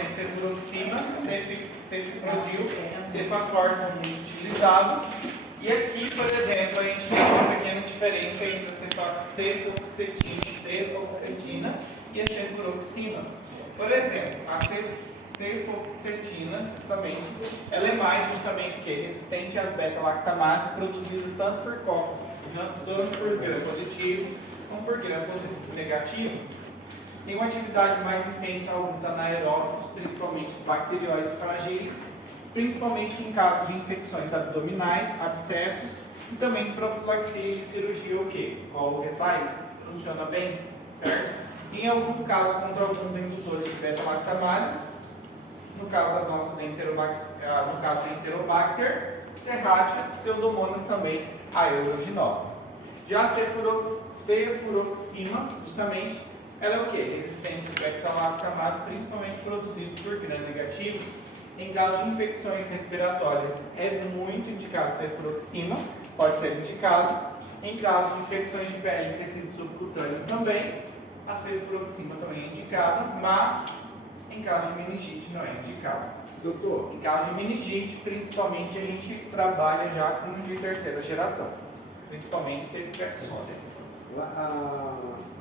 exemplo, cefuroxima, cefeprodil, cefaclor são muito utilizados. E aqui, por exemplo, a gente tem uma pequena diferença entre a cefoxetina e a cefuroxima. Por exemplo, a cefoxetina, justamente, ela é mais justamente o quê? Resistente às beta-lactamases produzidas tanto por cocos, tanto por gram positivo como por gram negativo. Tem uma atividade mais intensa alguns anaeróbicos, principalmente os bacterióides fragiles, principalmente em casos de infecções abdominais, abscessos e também profilaxias de cirurgia o quê? Colo-retais, funciona bem, certo? Em alguns casos contra alguns indutores de beta-lactamase, no caso das nossas no caso de Enterobacter, Serratia, Pseudomonas também, a aeruginosa. Já a cefuroxima, justamente, ela é o quê? Resistente às beta-lactamases, principalmente produzidos por gram-negativos. Em caso de infecções respiratórias, é muito indicado a cefuroxima, pode ser indicado. Em caso de infecções de pele e tecido subcutâneo também, a cefuroxima também é indicada, mas em caso de meningite não é indicado. Doutor, Em caso de meningite, principalmente, a gente trabalha já com de terceira geração, principalmente se ele tiver sólido.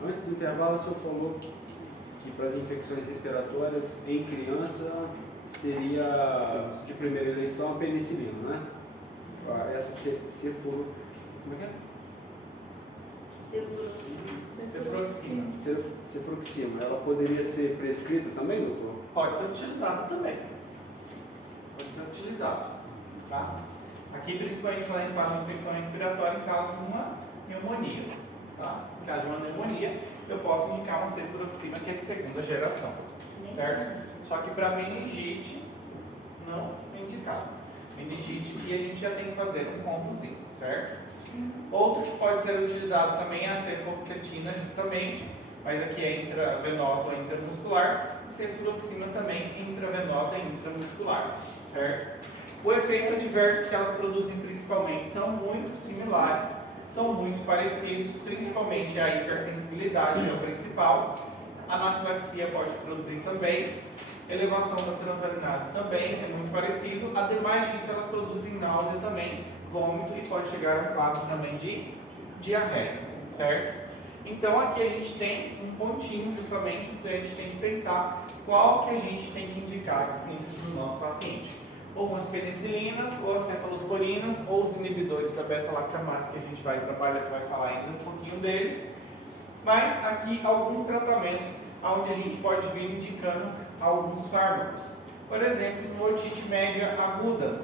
Antes do intervalo, o senhor falou que para as infecções respiratórias em criança seria de primeira eleição a penicilina, né? Essa como é que é? Cefuroxima. Ela poderia ser prescrita também, doutor? Pode ser utilizada também. Pode ser utilizado. Tá? Aqui, principalmente, quando a gente fala de infecção respiratória, em caso de uma pneumonia. Tá? Em caso de uma pneumonia, eu posso indicar uma cefuroxima que é de segunda geração. Certo? Só que para meningite, não é indicado. Meningite que a gente já tem que fazer um combozinho, certo? Outro que pode ser utilizado também é a cefoxetina, justamente, mas aqui é intravenosa ou intramuscular, e cefuroxima também intravenosa e intramuscular, certo? O efeito adverso que elas produzem principalmente são muito similares, são muito parecidos, principalmente a hipersensibilidade é o principal, a anafilaxia pode produzir também, elevação da transaminase também é muito parecido, ademais disso elas produzem náusea também, vômito e pode chegar a um quadro também de diarreia, certo? Então aqui a gente tem um pontinho justamente, a gente tem que pensar qual que a gente tem que indicar assim, para o nosso paciente. Ou as penicilinas, ou as cefalosporinas, ou os inibidores da beta-lactamase que a gente vai trabalhar, vai falar ainda um pouquinho deles. Mas aqui alguns tratamentos onde a gente pode vir indicando alguns fármacos. Por exemplo, no otite média aguda.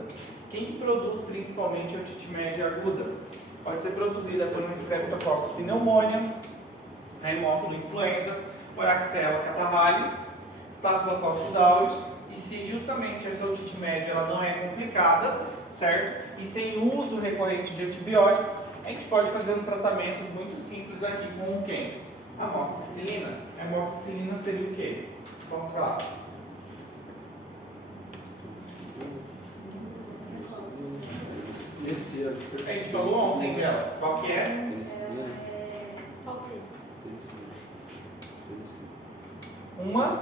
Quem que produz principalmente otite média aguda? Pode ser produzida por um Streptococcus pneumoniae, a Haemophilus influenza, Moraxella catarrhalis, Staphylococcus aureus, e se justamente essa otite média ela não é complicada, certo? E sem uso recorrente de antibiótico, a gente pode fazer um tratamento muito simples aqui com quem? A amoxicilina. A amoxicilina seria o quê? Qual classe? A gente falou ontem dela. Qual que é? Uma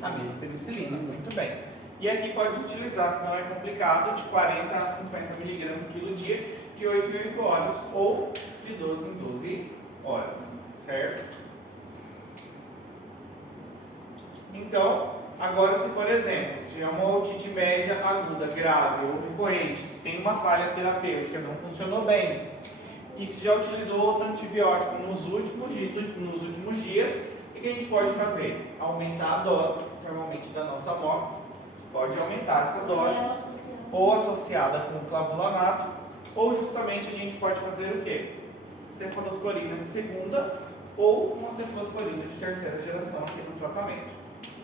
aminopenicilina. Muito bem. E aqui pode utilizar, se não é complicado, de 40 a 50 mg quilo dia, de 8 em 8 horas ou de 12 em 12 horas. Certo? Então, agora se por exemplo, se é uma otite média aguda, grave ou recorrente, se tem uma falha terapêutica, não funcionou bem, e se já utilizou outro antibiótico nos últimos dias, o que a gente pode fazer? Aumentar a dose, normalmente da nossa mox, pode aumentar essa dose, ou associada com clavulanato, ou justamente a gente pode fazer o quê? Cefalosporina de segunda, ou uma cefalosporina de terceira geração aqui no tratamento,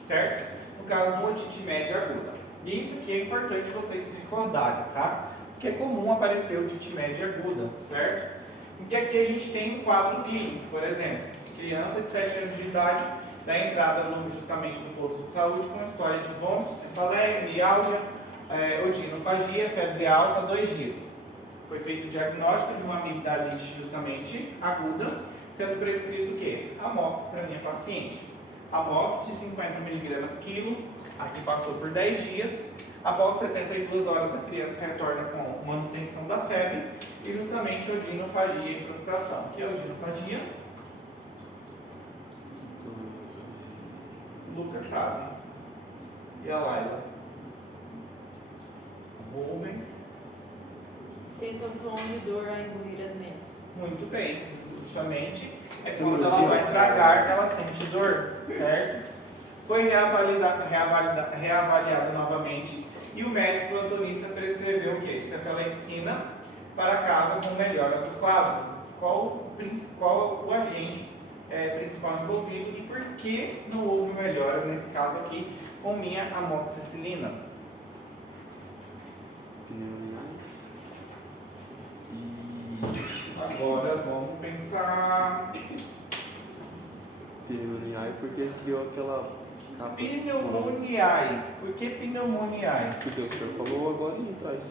certo? No caso, uma otite média aguda. Isso aqui é importante vocês se recordarem, tá? Porque é comum aparecer otite média aguda, certo? Porque aqui a gente tem um quadro clínico, por exemplo, criança de 7 anos de idade, da entrada justamente no posto de saúde com história de vômitos, cefaleia, mialgia, odinofagia, febre alta, 2 dias. Foi feito o diagnóstico de uma amigdalite justamente aguda, sendo prescrito o quê? Amox para minha paciente. Amox de 50 mg quilo, aqui passou por 10 dias. Após 72 horas, a criança retorna com manutenção da febre e justamente odinofagia e prostração. O que é odinofagia? O Lucas sabe. E a Laila? Rubens? Sensação de dor a engolir alimentos. Muito bem. Justamente é quando ela vai tragar que ela sente dor, certo? Foi reavaliada novamente e o médico plantonista prescreveu o quê? Cefalexina para casa com melhora do quadro. Qual o agente principal envolvido e por que não houve melhora nesse caso aqui com minha amoxicilina? Agora vamos pensar. Pneumoniae porque ele criou aquela capa. Pneumoniae. Por que pneumoniae? Porque o senhor falou agora em trás.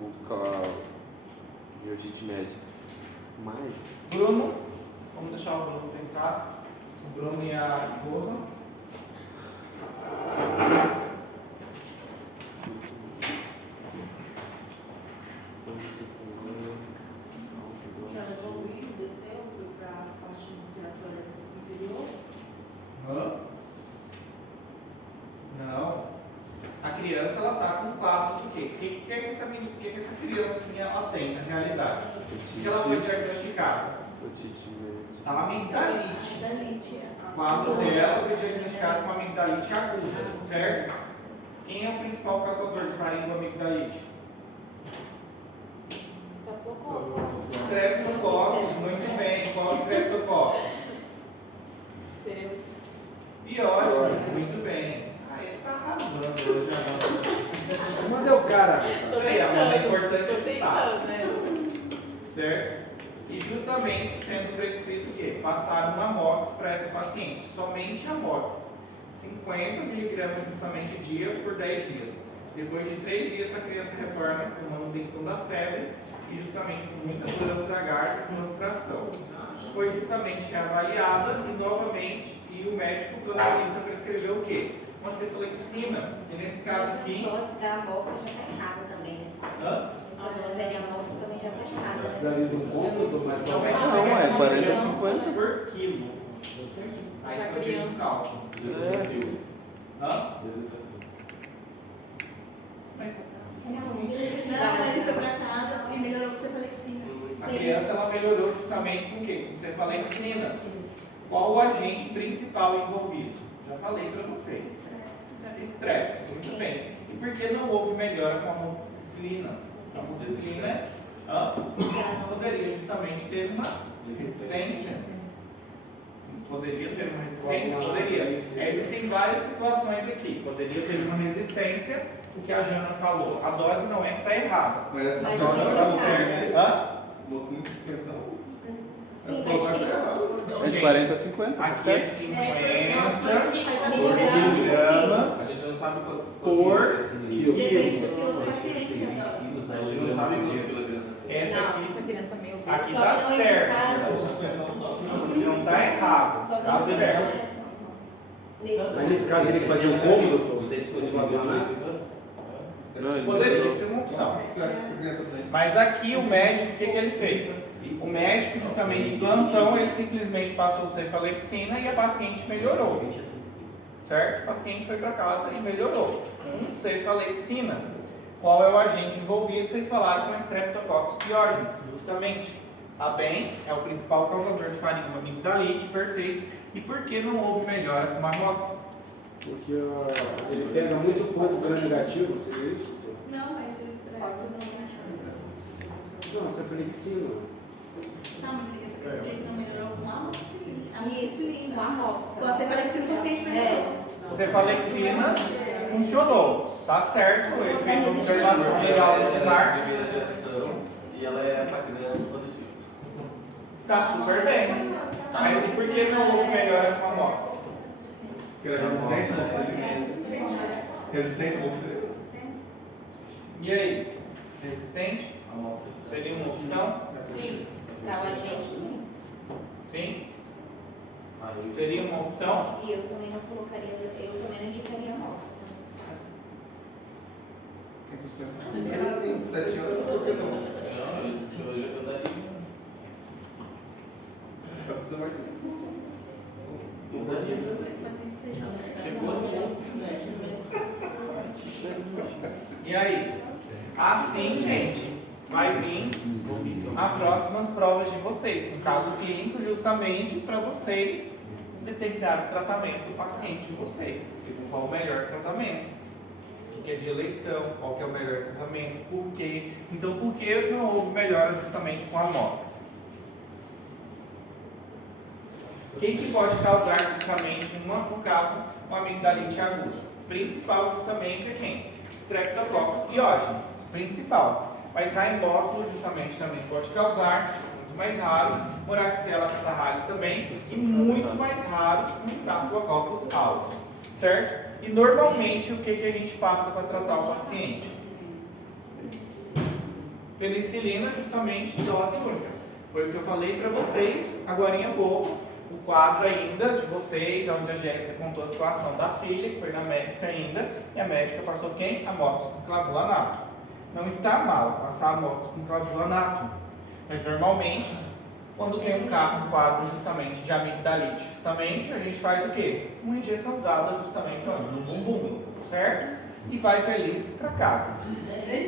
O miocite média. Mas. Bruno, vamos deixar o Bruno pensar. O Bruno e a esposa. Que ela evoluiu, desceu, foi para a parte respiratória inferior. Hã? Não. A criança ela tá com um quadro do quê? O que essa criancinha ela tem na realidade? O que ela foi diagnosticada? Otite média. Amigdalite. Amigdalite. O quadro dela foi diagnosticado com amigdalite aguda, certo? Quem é o principal causador de faringoamigdalite? Streptococcus, muito bem. Qual é o streptococcus? Seus. Piógenes, muito bem. Ah, ele tá arrasando hoje agora. Mas é o cara. Isso aí, Amanda, é importante Tô citar. tentando, né? Certo? E justamente sendo prescrito o quê? Passar uma amox para essa paciente. Somente amox. 50 mg justamente dia por 10 dias. Depois de 3 dias, a criança retorna com manutenção da febre e justamente com muita dor ao tragar e prostração. Foi justamente reavaliada e novamente, e o médico plantonista prescreveu o quê? Uma cefalexina. E nesse caso aqui. A dose da amox já está errada também, né? Hã? Essa dose aí da amox também já está errada, né? Daí do cômodo, mas Não, é Não, é 40, 50. por quilo. Aí Pra foi feito o criança. cálculo. Hã? Mas Não, ele foi para casa e melhorou com cefalexina. a criança ela melhorou justamente com o quê? Com cefalexina. Qual o agente principal envolvido? Já falei para vocês. Estrepto, muito bem. E por que não houve melhora com a amoxicilina? A amoxicilina poderia justamente ter uma resistência. Poderia ter uma resistência? Poderia. Existem várias situações aqui. Poderia ter uma resistência, o que a Jana falou. A dose não é que está errada. Mas essa A situação dose está está certa. Hã? moça de suspensão. Sim, Essa situação está errada. É de 40 a 50, tá Aqui é certo? 50 miligramas. miligramas A gente não sabe quanto. por Depende quilo. do quilo do paciente. A gente não sabe quantos quilos a criança tem. Essa Não, aqui, essa criança meio aqui Só está que não é certo. indicado. Não está errado. Só Está que certo. Mas nesse caso ele fazia o cômodo, Não sei se foi de uma Não, ele Poderia melhorou. ser uma opção. Será que essa criança tem? Mas aqui o médico, o que ele fez? O médico, justamente plantão, ele simplesmente passou cefalexina e a paciente melhorou. Certo? O paciente foi para casa e melhorou. Com cefalexina. Qual é o agente envolvido? Vocês falaram com Streptococcus pyogenes, justamente. Tá bem? É o principal causador de faringoamigdalite, perfeito. E por que não houve melhora com Amox? porque ele pega muito pouco gram negativo, seria isso? Não, mas ele Não, essa flexina. Não, mas ele não melhorou com a amoxicilina. Isso, com a amox. Com a cefalexina o paciente melhorou. Cefalexina funcionou. Tá certo, ele fez uma observação legal do mar. Primeira geração e ela é bacana positiva. Tá super bem. Mas e por que não houve melhora com Amox? Que era resistente a você? Resistente a você? E aí? Resistente? A moça. Seria uma opção? Sim, para o agente, sim. Sim? A Seria uma opção? E eu também não colocaria, eu também não indicaria amostra. Tem suspensão? Era assim, 7 horas, por que não? Não, eu daria. Você vai ter. Eu daria. Chegou no monstro, E aí? Assim, gente, vai vir as próximas provas de vocês, com caso clínico, justamente para vocês determinar o tratamento do paciente de vocês. Qual o melhor tratamento? O que é de eleição? Qual que é o melhor tratamento? Por quê? Então, por que não houve melhora justamente com a MOX? Quem que pode causar justamente, no caso, uma amigdalite aguda? Principal justamente é quem? Streptococcus pyogenes, principal. Mas Haemophilus justamente também pode causar, muito mais raro, Moraxella catarrhalis também, e muito mais raro, um Staphylococcus aureus, certo? E normalmente o que a gente passa para tratar o paciente? Penicilina justamente em dose única. Foi o que eu falei para vocês agorinha há pouco. O quadro ainda de vocês, onde a Jéssica contou a situação da filha, que foi na médica ainda, e a médica passou quem? A Mox com clavulanato. Não está mal passar a Mox com clavulanato, mas normalmente, quando tem um quadro justamente de amigdalite, justamente, a gente faz o quê? Uma injeção usada justamente onde? No bumbum, certo? E vai feliz para casa.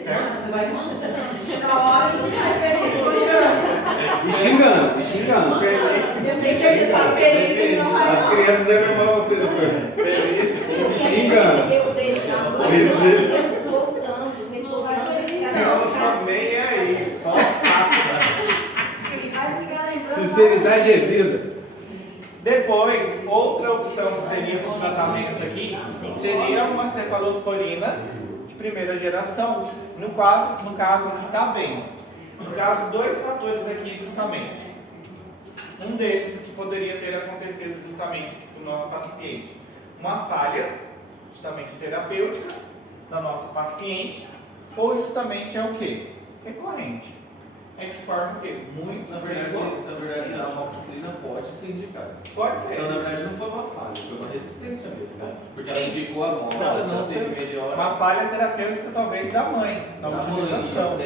Certo? vai mandando. Na hora não sai feliz. E xingando, e xingando. Eu tenho certeza que tá feliz e não vai. As crianças devem amar você depois. Feliz. E xingando. Eu vejo ele voltando, Eu só nem aí, só Ele vai ficar lembrando. Sinceridade é vida. Depois, outra opção que seria para o tratamento aqui seria uma cefalosporina de primeira geração. No caso aqui está bem. No caso, dois fatores aqui justamente. Um deles que poderia ter acontecido justamente com o nosso paciente. Uma falha, justamente terapêutica, da nossa paciente, ou justamente é o quê? Recorrente. É de forma o quê? Muito Na verdade, a amoxicilina pode ser indicada. Pode ser. Então, na verdade, não foi uma falha, foi uma resistência mesmo, né? Porque ela indicou a amostra, não teve melhora. Uma falha terapêutica talvez da mãe, na utilização.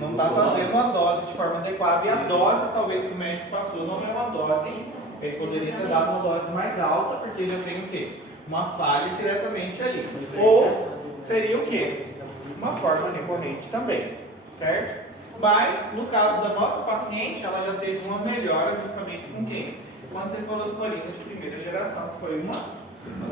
Não está fazendo uma dose de forma adequada. E a dose talvez que o médico passou não é uma dose. Ele poderia ter dado uma dose mais alta, porque já tem o quê? Uma falha diretamente ali. Ou seria o quê? Uma forma recorrente também, certo? Mas, no caso da nossa paciente, ela já teve uma melhora justamente com quem? Com a cefalosporina de primeira geração, que foi uma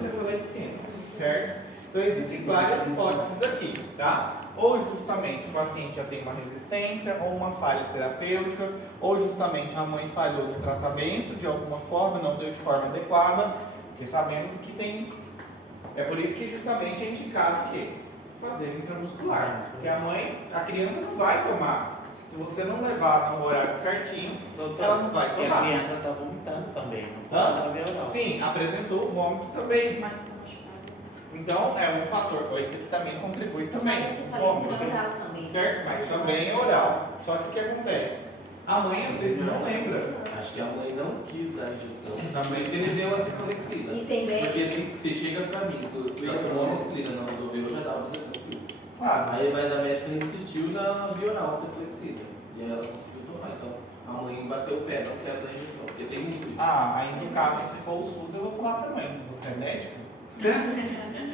cefalecina, certo? Então, existem várias hipóteses aqui, tá? Ou justamente o paciente já tem uma resistência, ou uma falha terapêutica, ou justamente a mãe falhou no tratamento de alguma forma, não deu de forma adequada, porque sabemos que tem... É por isso que justamente é indicado que fazer intramuscular, porque a criança não vai tomar. Se você não levar no horário certinho, ela não vai E a tomar. criança está vomitando também, não Hã? só não. Sim, apresentou vômito também. Então, é um fator, esse aqui também contribui também. Vômito, oral também. certo? Mas também é oral. Só que o que acontece? A mãe às vezes não lembra. Acho que a mãe não quis dar a injeção. Tá, Por isso que ele deu a cefalexina. E tem Porque médico. se chega pra mim, já tomou a amoxicilina, não resolveu, eu já dava a cefalexina. Claro. Aí, mas a médica insistiu na via oral a cefalexina. E aí ela conseguiu tomar. Então, a mãe bateu o pé, não quero dar injeção. Porque tem muito isso. Aí no caso, se for o SUS, eu vou falar pra mãe. Você é médica?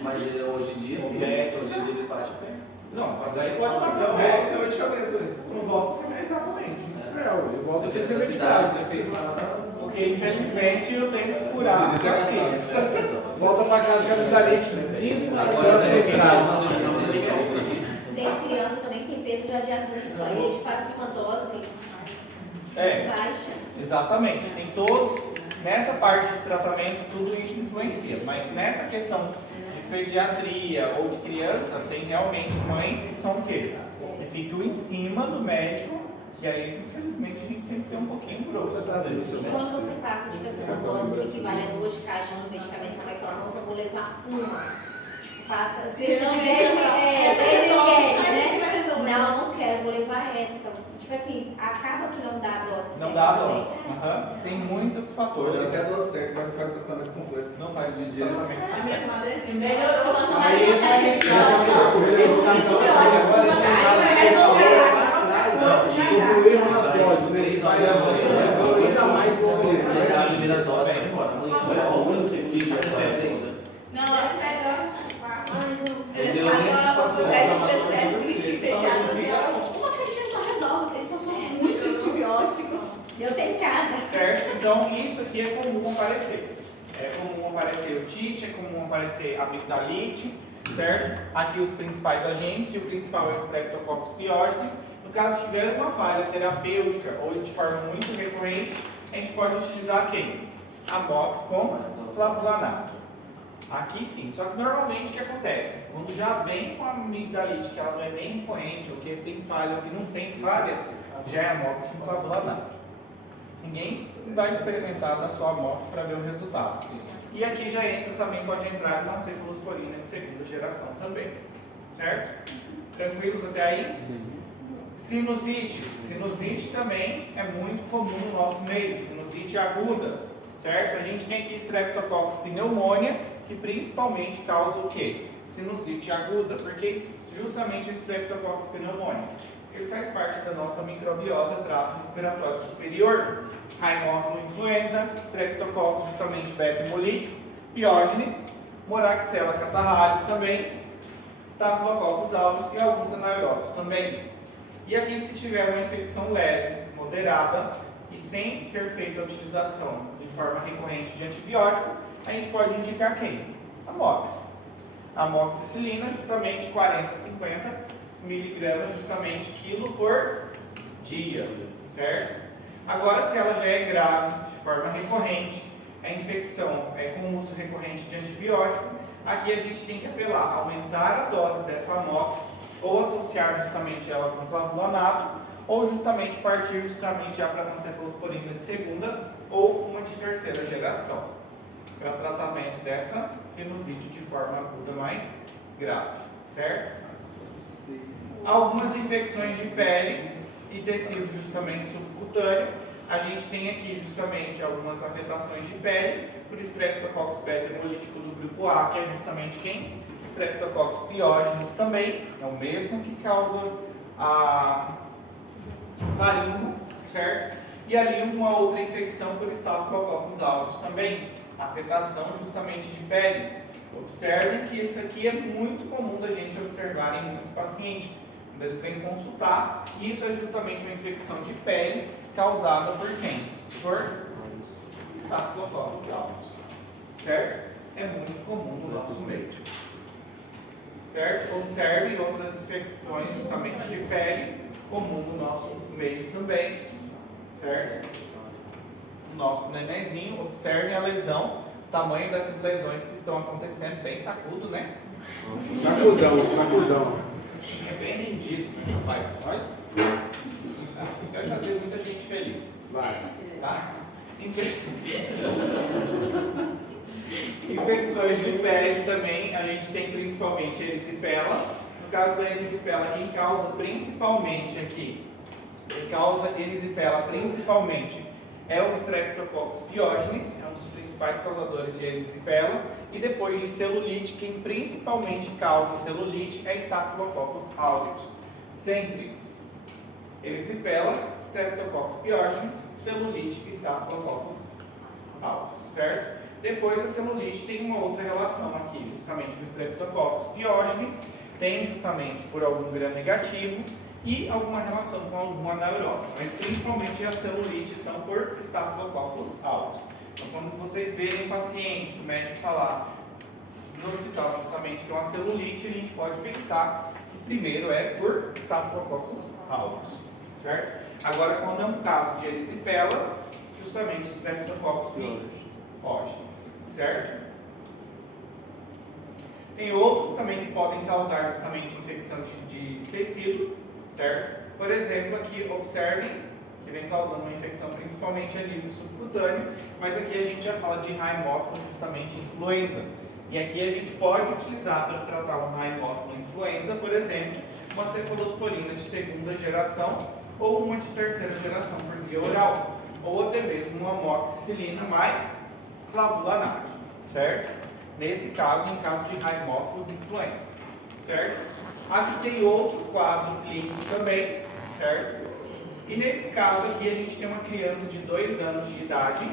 Mas hoje em dia, O hoje médico. em dia ele bate o pé. Não, mas aí pode pagar. Não, volta seu medicamento. Não volta a ser exatamente. Eu volto a ser Depende da medicado. cidade, prefeito lá na... Porque infelizmente eu tenho que curar a sua filha. Volta pra casa com a amigdalite, né? Agora, Então, você está fazendo uma cirurgia. Tem criança também que tem peso já de adulto. Aí eles passam uma dose É, baixa. exatamente. Tem todos, nessa parte de tratamento, tudo isso influencia. Mas nessa questão de pediatria ou de criança, tem realmente mães que são o quê? Que ficam em cima do médico. E aí, infelizmente, a gente tem que ser um pouquinho grosso. Às vezes, né? Quando você passa, tipo assim, uma dose que equivale a 2 caixas de medicamento, você vai falar, não, eu vou levar uma. Tipo, passa, Essa né? Não, não quero, vou levar essa. tipo assim, acaba que não dá a dose. Não dá a certa, dose. né? Aham. Tem muitos fatores. Pode até dar certo, mas não faz tratamento completo. Não faz dia. tratamento. A minha comadre é assim, Melhorou, mas mas Aí esse o erro nas doses, né? Ele faz ainda mais o organismo. Aí a primeira dose vai embora. Amanhã vai embora. Fica febre ainda. Não, é melhor. Eu dei nem 24 Uma Uma caixinha só resolve, eles só são muito antibiótico. Eu tenho em casa. Certo? Então, isso aqui é comum aparecer. É comum aparecer otite, é comum aparecer amigdalite, certo? Aqui os principais agentes, e o principal é o Streptococcus pyogenes. No caso, se tiver uma falha terapêutica ou de forma muito recorrente, a gente pode utilizar quem? Amox com flavulanato. Aqui sim, só que normalmente o que acontece? Quando já vem com a amigdalite, que ela não é nem recorrente, ou que tem falha, ou que não tem falha, já é amox com flavulanato. Ninguém vai experimentar na sua amox para ver o resultado. E aqui já entra também, pode entrar uma cefalosporina de segunda geração também. Certo? Tranquilos até aí? Sim. Sinusite. Sinusite também é muito comum no nosso meio. Sinusite aguda. Certo? A gente tem aqui Streptococcus pneumoniae, que principalmente causa o quê? Sinusite aguda. Porque justamente o Streptococcus pneumoniae, ele faz parte da nossa microbiota, trato respiratório superior. Haemophilus influenza, Streptococcus justamente beta hemolítico, Piógenes, Moraxella catarrhalis também, Staphylococcus aureus e alguns anaeróbios também. E aqui, se tiver uma infecção leve, moderada e sem ter feito a utilização de forma recorrente de antibiótico, a gente pode indicar quem? Amox. Amoxicilina, justamente 40 a 50 miligramas justamente quilo por dia, certo? Agora, se ela já é grave, de forma recorrente, a infecção é com uso recorrente de antibiótico, aqui a gente tem que apelar, aumentar a dose dessa amox, ou associar justamente ela com flavulanato, ou justamente partir justamente já para uma cefalosporina de segunda ou uma de terceira geração, para tratamento dessa sinusite de forma aguda mais grave, certo? Algumas infecções de pele e tecido justamente subcutâneo, a gente tem aqui justamente algumas afetações de pele por Streptococcus beta hemolítico do grupo A, que é justamente quem? Streptococcus pyogenes também, é o mesmo que causa a faringo, certo? E ali uma outra infecção por Staphylococcus aureus também, afetação justamente de pele. Observem que isso aqui é muito comum da gente observar em muitos pacientes. Quando eles vêm consultar, isso é justamente uma infecção de pele causada por quem? Por Staphylococcus aureus, certo? É muito comum no nosso meio. Certo? Observe outras infecções justamente de pele, comum no nosso meio também, certo? O nosso nenezinho, observe a lesão, o tamanho dessas lesões que estão acontecendo, bem sacudo, né? Sacudão. É bem rendido, né, pai? Olha. Vai fazer muita gente feliz. Vai. Tá? Infecções de pele também, a gente tem principalmente erisipela. No caso da erisipela, quem causa principalmente aqui, é o Streptococcus pyogenes, é um dos principais causadores de erisipela. E depois de celulite, quem principalmente causa celulite é Staphylococcus aureus. Sempre erisipela, Streptococcus pyogenes, celulite e Staphylococcus aureus, certo? Depois a celulite tem uma outra relação aqui, justamente com Streptococcus pyogenes, tem justamente por algum gram negativo e alguma relação com algum anaeróbio, mas principalmente as celulites são por Staphylococcus aureus. Então, quando vocês verem um paciente, o médico falar no hospital justamente que é uma celulite, a gente pode pensar que primeiro é por Staphylococcus aureus, certo? Agora, quando é um caso de erisipela, justamente Streptococcus pyogenes, certo? Tem outros também que podem causar justamente infecção de tecido, certo? Por exemplo, aqui observem que vem causando uma infecção principalmente a nível subcutâneo, mas aqui a gente já fala de Haemophilus justamente influenza. E aqui a gente pode utilizar para tratar o Haemophilus influenza, por exemplo, uma cefalosporina de segunda geração ou uma de terceira geração por via oral, ou até mesmo uma amoxicilina mais clavulanato, certo? Nesse caso, em caso de Haemophilus influenza, certo? Aqui tem outro quadro clínico também, certo? E nesse caso aqui a gente tem uma criança de 2 anos de idade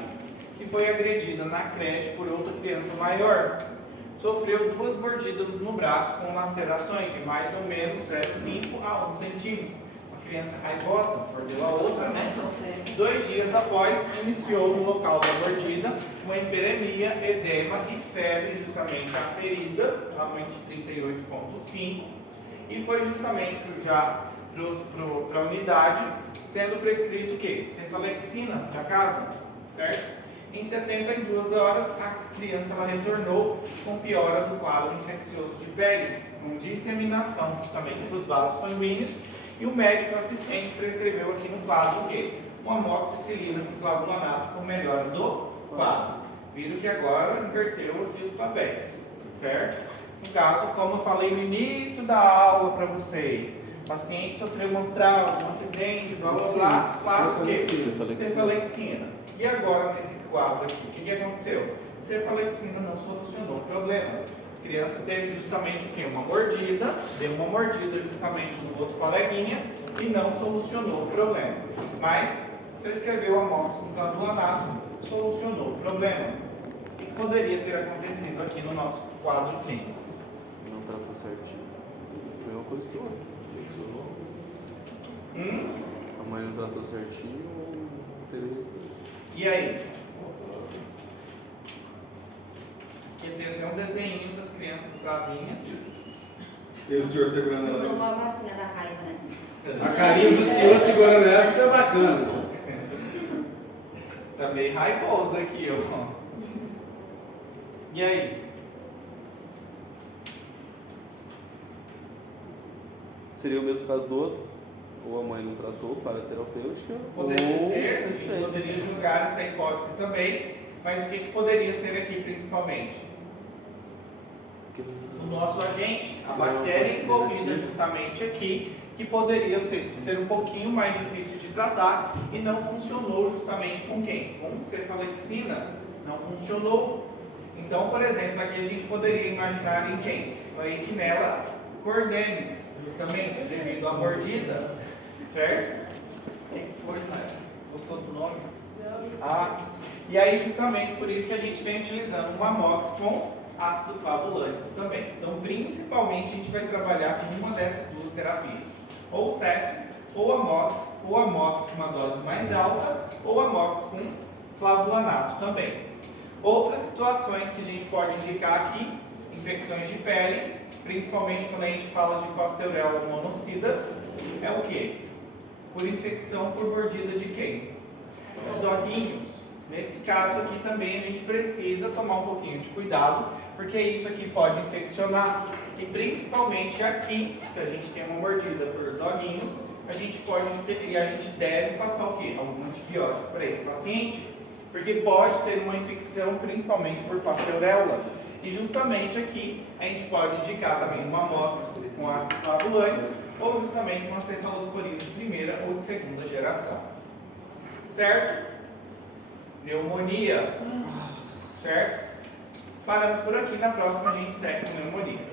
que foi agredida na creche por outra criança maior. Sofreu 2 mordidas no braço com lacerações de mais ou menos 0,5 a 1 centímetro. Uma criança raivosa, mordeu a outra, né? 2 dias após, iniciou no local da mordida uma hiperemia, edema e febre justamente à ferida, aumento de 38,5, e foi justamente já para a unidade, sendo prescrito o quê? Cefalexina para casa, certo? Em 72 horas, a criança ela retornou com piora do quadro infeccioso de pele, com disseminação justamente dos vasos sanguíneos, e o médico assistente prescreveu aqui no quadro o quê? Uma amoxicilina com clavulanato com melhora do quadro. Viram que agora inverteu aqui os papéis, certo? No caso, como eu falei no início da aula para vocês, o paciente sofreu um trauma, um acidente, blá blá blá, faz o quê? Cefalexina. E agora, nesse quadro aqui, o que aconteceu? Cefalexina não solucionou o problema. A criança teve justamente o quê? Uma mordida, deu uma mordida justamente no outro coleguinha e não solucionou o problema. Mas prescreveu amox com clavulanato, solucionou o problema. O que poderia ter acontecido aqui no nosso quadro clínico? Não tratou certinho. Mesma coisa que o outro. A mãe não tratou certinho ou não teve resistência. E aí? Aqui tem até um desenho das crianças bravinhas. E o senhor segurando Não ela tomou a vacina da raiva, né? A carinha do senhor segurando ela fica bacana. Tá meio raivoso aqui, ó. E aí? Seria o mesmo caso do outro? Ou a mãe não tratou para a terapêutica, Poderia ou ser, a gente resistência. poderia julgar essa hipótese também, mas o que poderia ser aqui principalmente? O nosso agente, a bactéria envolvida justamente aqui, que poderia ser um pouquinho mais difícil de tratar e não funcionou justamente com quem? Com cefalexina, não funcionou. Então, por exemplo, aqui a gente poderia imaginar em quem? A Echinella cordelis, justamente devido à mordida, certo? Quem foi, né? Gostou do nome? E aí justamente por isso que a gente vem utilizando um amox com ácido clavulânico também. Então, principalmente, a gente vai trabalhar com uma dessas duas terapias. Ou CEF, ou amox com uma dose mais alta, ou amox com clavulanato também. Outras situações que a gente pode indicar aqui, infecções de pele, principalmente quando a gente fala de Pasteurella monocida, é o quê? Por infecção por mordida de quem? De doguinhos. Nesse caso aqui também a gente precisa tomar um pouquinho de cuidado, porque isso aqui pode infeccionar. E principalmente aqui, se a gente tem uma mordida por doguinhos, a gente pode ter, e a gente deve passar o quê? Algum antibiótico para esse paciente, porque pode ter uma infecção principalmente por Pasteurella. E justamente aqui a gente pode indicar também uma amox com ácido clavulânico, ou justamente uma cefalosporina de primeira ou de segunda geração. Certo? Pneumonia. Certo? Paramos por aqui, na próxima a gente segue com pneumonia.